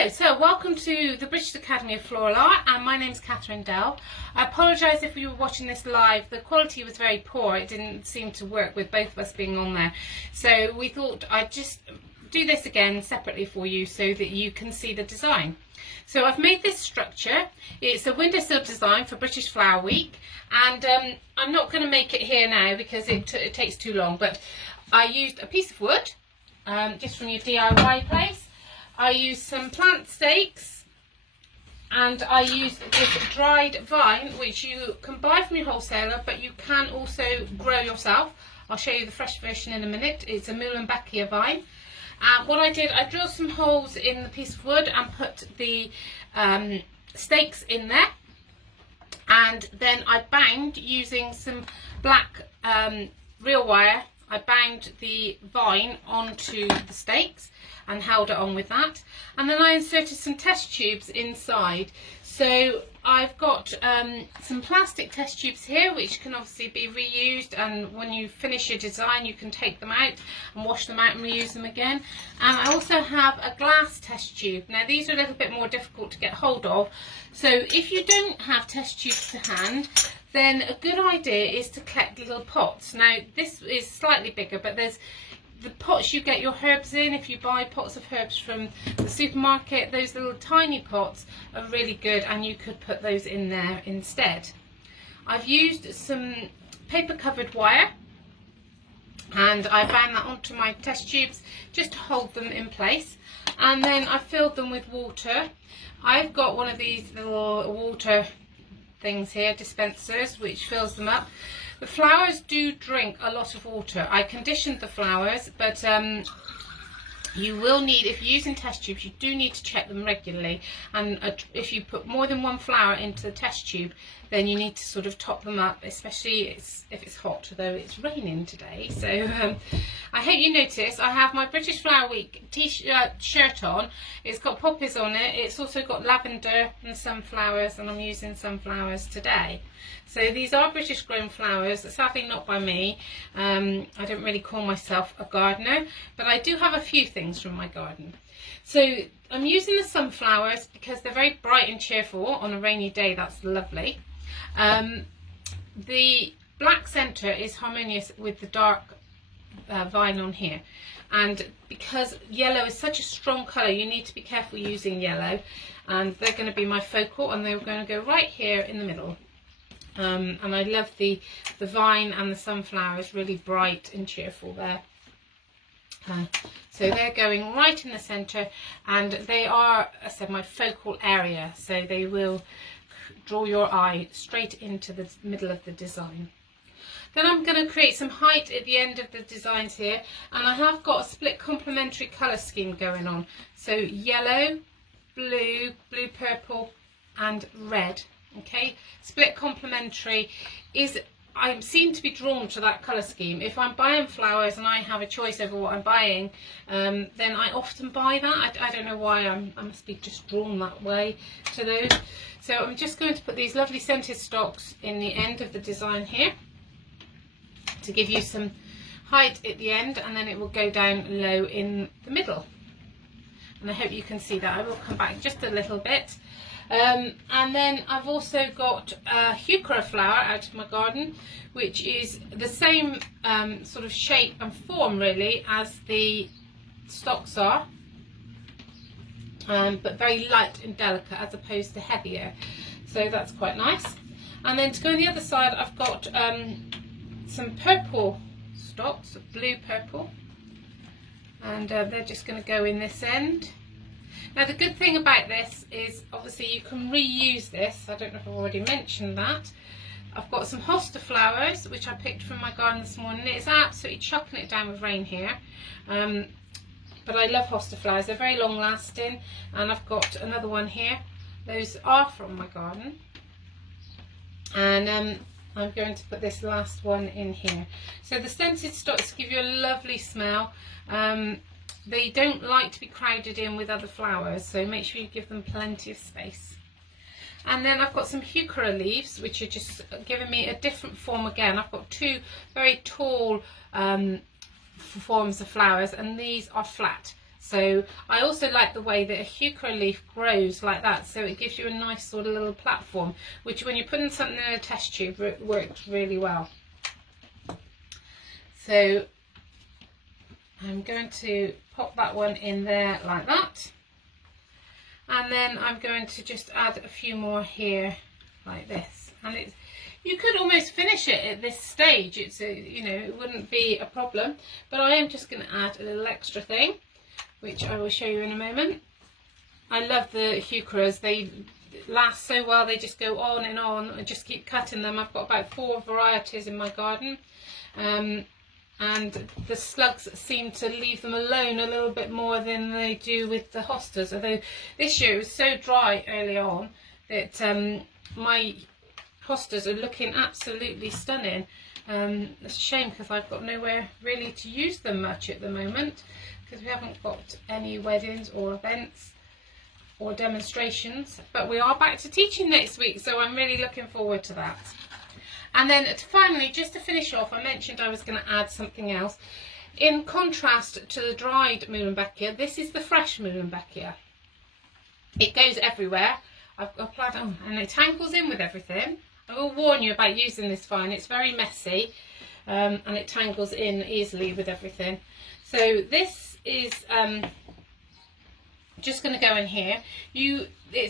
Hello, so welcome to the British Academy of Floral Art, and my name is Kathryn Delve. I apologise if you were watching this live, the quality was very poor, it didn't seem to work with both of us being on there. So we thought I'd just do this again separately for you so that you can see the design. So I've made this structure, it's a windowsill design for British Flower Week, and I'm not going to make it here now because it takes too long, but I used a piece of wood, just from your DIY place. I used some plant stakes, and I used this dried vine, which you can buy from your wholesaler, but you can also grow yourself. I'll show you the fresh version in a minute. It's a Muhlenbeckia vine. What I did, I drilled some holes in the piece of wood and put the stakes in there, and then I bound using some black reel wire. I bound the vine onto the stakes and held it on with that, and then I inserted some test tubes inside. So I've got some plastic test tubes here which can obviously be reused, and when you finish your design you can take them out and wash them out and reuse them again. And I also have a glass test tube. Now these are a little bit more difficult to get hold of, so if you don't have test tubes to hand, then a good idea is to collect little pots. Now this is slightly bigger, but there's the pots you get your herbs in. If you buy pots of herbs from the supermarket, those little tiny pots are really good, and you could put those in there instead. I've used some paper covered wire, and I bound that onto my test tubes just to hold them in place, and then I filled them with water. I've got one of these little water things here, dispensers, which fills them up. The flowers do drink a lot of water. I conditioned the flowers, but you will need, if you're using test tubes, you do need to check them regularly, and if you put more than one flower into the test tube, then you need to sort of top them up, especially if it's hot, although it's raining today. So I hope you notice I have my British Flower Week shirt on. It's got poppies on it, it's also got lavender and sunflowers, and I'm using sunflowers today. So these are British grown flowers, sadly not by me. I don't really call myself a gardener, but I do have a few things from my garden. So I'm using the sunflowers because they're very bright and cheerful on a rainy day. That's lovely. The black centre is harmonious with the dark vine on here, and because yellow is such a strong colour, you need to be careful using yellow, and they're going to be my focal, and they're going to go right here in the middle. And I love the vine and the sunflowers, really bright and cheerful there. So they're going right in the centre, and they are, as I said, my focal area, so they will draw your eye straight into the middle of the design. Then I'm going to create some height at the end of the designs here, and I have got a split complementary colour scheme going on. So yellow, blue, blue purple and red. Okay, split complementary is, I seem to be drawn to that colour scheme. If I'm buying flowers and I have a choice over what I'm buying, then I often buy that. I don't know why, I must be just drawn that way to those. So I'm just going to put these lovely scented stalks in the end of the design here to give you some height at the end, and then it will go down low in the middle. And I hope you can see that. I will come back just a little bit. And then I've also got a heuchera flower out of my garden, which is the same sort of shape and form really as the stalks are, but very light and delicate as opposed to heavier. So that's quite nice. And then to go on the other side, I've got some purple stalks, blue purple, and they're just going to go in this end. Now the good thing about this is obviously you can reuse this. I don't know if I've already mentioned that. I've got some hosta flowers which I picked from my garden this morning. It's absolutely chopping it down with rain here, but I love hosta flowers. They're very long lasting, and I've got another one here. Those are from my garden, and I'm going to put this last one in here. So the scented stalks give you a lovely smell. They don't like to be crowded in with other flowers, so make sure you give them plenty of space. And then I've got some heuchera leaves, which are just giving me a different form again. I've got two very tall forms of flowers, and these are flat. So I also like the way that a heuchera leaf grows like that, so it gives you a nice sort of little platform, which when you're putting something in a test tube, it works really well. So I'm going to pop that one in there like that, and then I'm going to just add a few more here like this, and it's, you could almost finish it at this stage. It's a, you know, it wouldn't be a problem, but I am just going to add a little extra thing, which I will show you in a moment. I love the heucheras. They last so well, they just go on and on. I just keep cutting them. I've got about 4 varieties in my garden, and the slugs seem to leave them alone a little bit more than they do with the hostas, although this year it was so dry early on that my hostas are looking absolutely stunning. It's a shame because I've got nowhere really to use them much at the moment, because we haven't got any weddings or events or demonstrations, but we are back to teaching next week, so I'm really looking forward to that. And then finally, just to finish off, I mentioned I was going to add something else. In contrast to the dried Muhlenbeckia, this is the fresh Muhlenbeckia. It goes everywhere. I've applied, and it tangles in with everything. I will warn you about using this vine. It's very messy, and it tangles in easily with everything. So this is just going to go in here.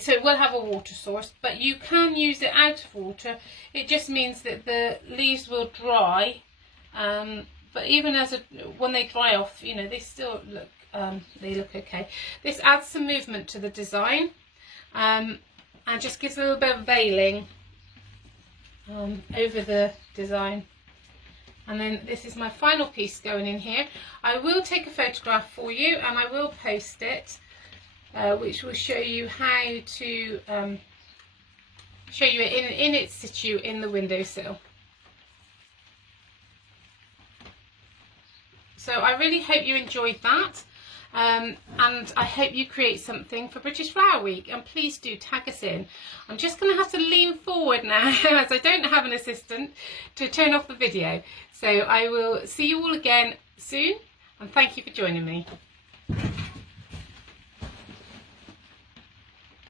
So it will have a water source, but you can use it out of water. It just means that the leaves will dry, but even when they dry off, you know, they still look okay. This adds some movement to the design, and just gives a little bit of veiling over the design. And then this is my final piece going in here. I will take a photograph for you and I will post it, which will show you how to show you it in its situ in the windowsill. So I really hope you enjoyed that, and I hope you create something for British Flower Week, and please do tag us in. I'm just going to have to lean forward now as I don't have an assistant to turn off the video. So I will see you all again soon, and thank you for joining me.